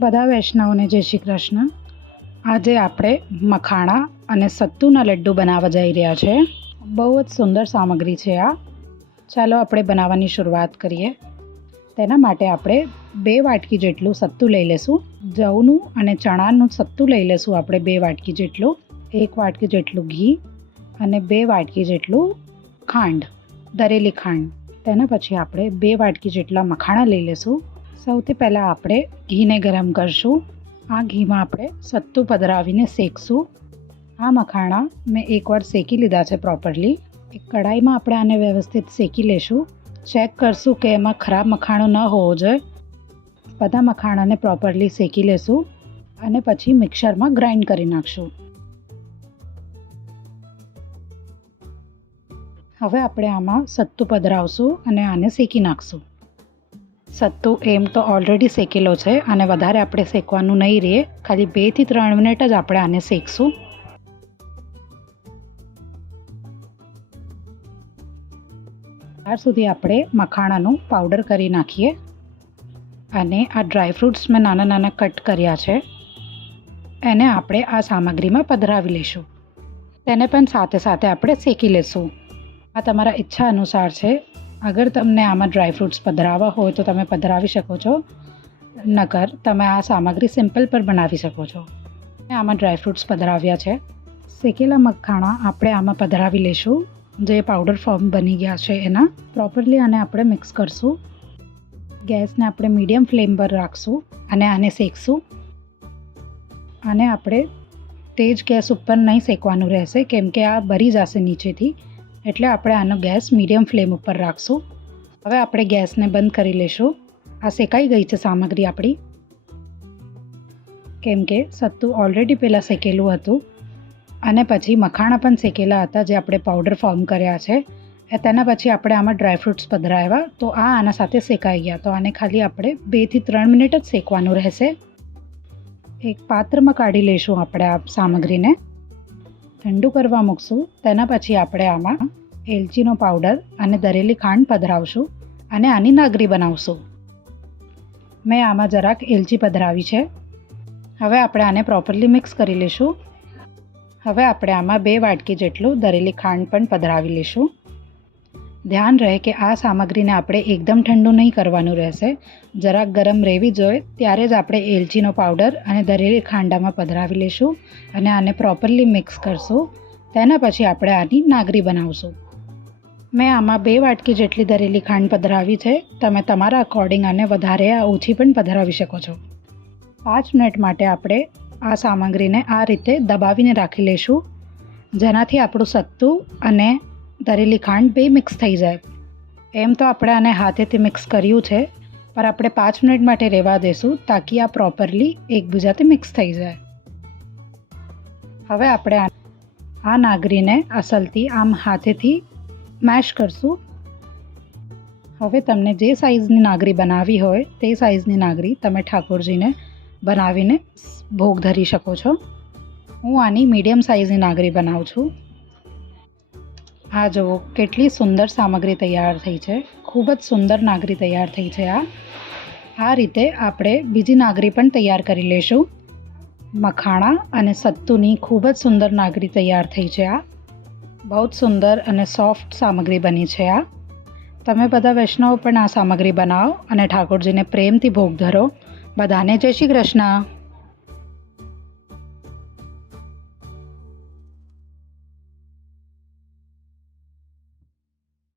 બધા વૈષ્ણવને જય શ્રી કૃષ્ણ. આજે આપણે મખાણા અને સત્તુના લડ્ડુ બનાવવા જઈ રહ્યા છે. બહુ જ સુંદર સામગ્રી છે આ. ચાલો આપણે બનાવવાની શરૂઆત કરીએ. તેના માટે આપણે બે વાટકી જેટલું સત્તુ લઈ લેશું. જવનું અને ચણાનું સત્તુ લઈ લેશું આપણે બે વાટકી જેટલું. એક વાટકી જેટલું ઘી અને બે વાટકી જેટલું ખાંડ, દરેલી ખાંડ. તેના પછી આપણે બે વાટકી જેટલા મખાણા લઈ લેશું. સૌથી પહેલાં આપણે ઘીને ગરમ કરશું. આ ઘીમાં આપણે સત્તુ પધરાવીને શેકશું. આ મખાણા મેં એકવાર શેકી લીધા છે પ્રોપરલી એક કઢાઈમાં આપણે આને વ્યવસ્થિત શેકી લેશું. ચેક કરશું કે એમાં ખરાબ મખાણો ન હોવો જોઈએ. બધા મખાણાને પ્રોપરલી શેકી લેશું અને પછી મિક્સરમાં ગ્રાઇન્ડ કરી નાખશું. હવે આપણે આમાં સત્તુ પધરાવશું અને આને શેકી નાખશું. સત્તુ એમ તો ઓલરેડી શેકેલો છે અને વધારે આપણે શેકવાનું નહીં રહે ખાલી બેથી ત્રણ મિનિટ જ આપણે આને શેકશું. ત્યાર સુધી આપણે મખાણાનું પાવડર કરી નાખીએ. અને આ ડ્રાયફ્રૂટ્સ મેં નાના નાના કટ કર્યા છે. એને આપણે આ સામગ્રીમાં પધરાવી લઈશું. તેને પણ સાથે સાથે આપણે શેકી લઈશું આ તમારા ઈચ્છા અનુસાર છે. અગર તમને આમાં ડ્રાયફ્રૂટ્સ પધરાવવા હોય તો તમે પધરાવી શકો છો. નકર તમે આ સામગ્રી સિમ્પલ પર બનાવી શકો છો. આમાં ડ્રાયફ્રૂટ્સ પધરાવ્યા છે. શેકેલા મખાણા આપણે આમાં પધરાવી લઈશું જે પાવડર ફોર્મ બની ગયા છે એના. પ્રોપરલી આને આપણે મિક્સ કરશું. ગેસને આપણે મીડિયમ ફ્લેમ પર રાખશું અને આને શેકશું. અને આપણે તેજ ગેસ ઉપર નહીં શેકવાનું રહેશે કેમ કે આ બરી જશે નીચેથી. એટલે આપણે આનો ગેસ મીડિયમ ફ્લેમ ઉપર રાખશું. હવે આપણે ગેસને બંધ કરી લઈશું આ શેકાઈ ગઈ છે સામગ્રી આપણી. કેમ કે સત્તુ ઓલરેડી પહેલાં શેકેલું હતું. અને પછી મખાણા પણ શેકેલા હતા જે આપણે પાવડર ફોર્મ કર્યા છે. એ તેના પછી આપણે આમાં ડ્રાયફ્રૂટ્સ પધરાવ્યા. તો આ આના સાથે શેકાઈ ગયા. તો આને ખાલી આપણે બેથી ત્રણ મિનિટ જ શેકવાનું રહેશે. એક પાત્રમાં કાઢી લઈશું આપણે આ સામગ્રીને. ઠંડુ કરવા મૂકશું. તેના પછી આપણે આમાં એલચીનો પાવડર અને દરેલી ખાંડ પધરાવશું અને આની નાગરી બનાવશું. મેં આમાં જરાક એલચી પધરાવી છે. હવે આપણે આને પ્રોપરલી મિક્સ કરી લઈશું હવે આપણે આમાં બે વાટકી જેટલું દરેલી ખાંડ પણ પધરાવી લઈશું ધ્યાન રહે કે આ સામગ્રીને આપણે એકદમ ઠંડુ નહીં કરવાનું રહેશે. જરાક ગરમ રહેવી જોઈએ ત્યારે જ આપણે એલચીનો પાવડર અને દરેલી ખાંડામાં પધરાવી લઈશું અને આને પ્રોપરલી મિક્સ કરશું. તેના પછી આપણે આની નાગરી બનાવશું. મેં આમાં બે વાટકી જેટલી દરેલી ખાંડ પધરાવી છે. તમે તમારા અકોર્ડિંગ આને વધારે આ ઓછી પણ પધરાવી શકો છો. પાંચ મિનિટ માટે આપણે આ સામગ્રીને આ રીતે દબાવીને રાખી લઈશું. જેનાથી આપણું સત્તુ અને દરેલી ખાંડ બે મિક્સ થઈ જાય. એમ તો આપણે આને હાથેથી મિક્સ કર્યું છે, પણ આપણે પાંચ મિનિટ માટે રહેવા દેશું તાકી આ પ્રોપરલી એકબીજાથી મિક્સ થઈ જાય. હવે આપણે આ નાગરીને અસલથી આમ હાથેથી મેશ કરશું. હવે તમને જે સાઇઝની નાગરી બનાવવી હોય, તે સાઇઝની નાગરી તમે ઠાકોરજીને બનાવીને ભોગ ધરી શકો છો. હું આની મીડિયમ સાઇઝની નાગરી બનાવું છું. આ જુઓ, કેટલી સુંદર સામગ્રી તૈયાર થઈ છે. ખૂબ જ સુંદર નાગરી તૈયાર થઈ છે આ. આ રીતે આપણે બીજી નાગરી પણ તૈયાર કરી લઈશું. મખાણા અને સત્તુની ખૂબ જ સુંદર નાગરી તૈયાર થઈ છે આ. બહુ જ સુંદર અને સોફ્ટ સામગ્રી બની છે આ. તમે બધા વૈષ્ણવ પણ આ સામગ્રી બનાવો અને ઠાકોરજીને પ્રેમથી ભોગ ધરો. બધાને જય શ્રી કૃષ્ણ.